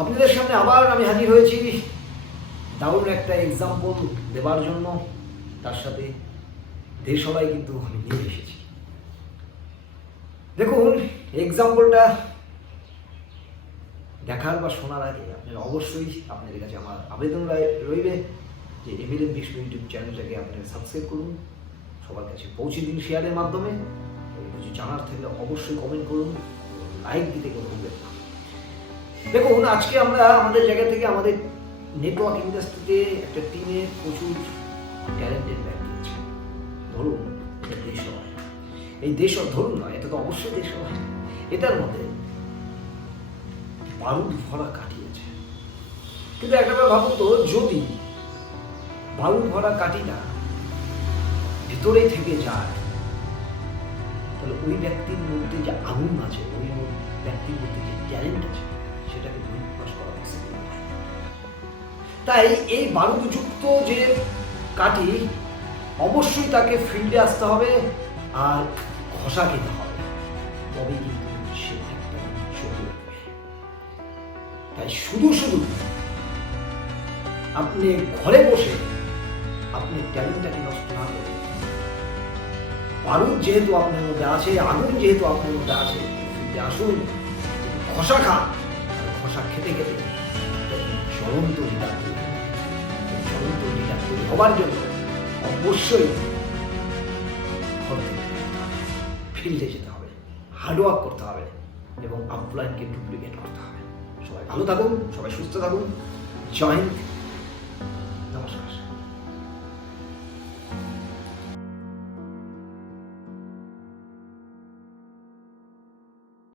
আপনাদের সামনে আবার আমি হাজির হয়েছি দারুণ একটা এক্সাম্পল দেবার জন্য। তার সাথে দেশলাই কিন্তু আমি নিয়ে এসেছি। দেখুন, এক্সাম্পলটা দেখার বা শোনার আগে আপনারা অবশ্যই আপনাদের কাছে আমার আবেদন রইবে যে এমএলএম বিষ্ণু ইউটিউব চ্যানেলটাকে আপনারা সাবস্ক্রাইব করুন, সবার কাছে পৌঁছে দিন শেয়ারের মাধ্যমে। কিছু জানার থাকলে অবশ্যই কমেন্ট করুন, লাইক দিতে কেউ ভুলবেন না। দেখুন, আজকে আমরা আমাদের জায়গা থেকে আমাদের নেটওয়ার্ক ইন্ডাস্ট্রিতে একটা টিমে প্রচুর ট্যালেন্টেড ব্যক্তি আছে। ধরুন এটা দেশলাই, এই দেশ ধরুন নয়, এটা তো অবশ্যই দেশলাই। এটার মধ্যে বারুদ ভরা কাঠি আছে। কিন্তু একটা ভাবুন তো, যদি বারুদ ভরা কাঠিটা ভিতরেই থেকে যায়, তাহলে ওই ব্যক্তির মধ্যে যে আগুন আছে, ওই ব্যক্তির মধ্যে যে ট্যালেন্ট আছে, সেটাকে প্রকাশ করা পসিবল নয়। তাই এই বারুদযুক্ত যে কাঠি, অবশ্যই তাকে ফিল্ডে আসতে হবে আর ঘষা খেতে হবে, তবেই কিন্তু সে একটা চলে যাবে। তাই শুধু আপনি ঘরে বসে আপনি ট্যালেন্টটাকে নষ্ট না করবেন। বারুদ যেহেতু আপনার মধ্যে আছে, আগুন যেহেতু আপনার মধ্যে আছে, ফিল্ডে আসুন, ঘষা খান। ঘষা খেতে খেতে জ্বলন্ত লিডার তৈরি হবার জন্য অবশ্যই ফিল্ডে যেতে হবে, হার্ডওয়ার্ক করতে হবে এবং আপলাইনকে ডুপ্লিকেট করতে হবে। সবাই ভালো থাকুন, সবাই সুস্থ থাকুন। জয় হিন্দ, নমস্কার।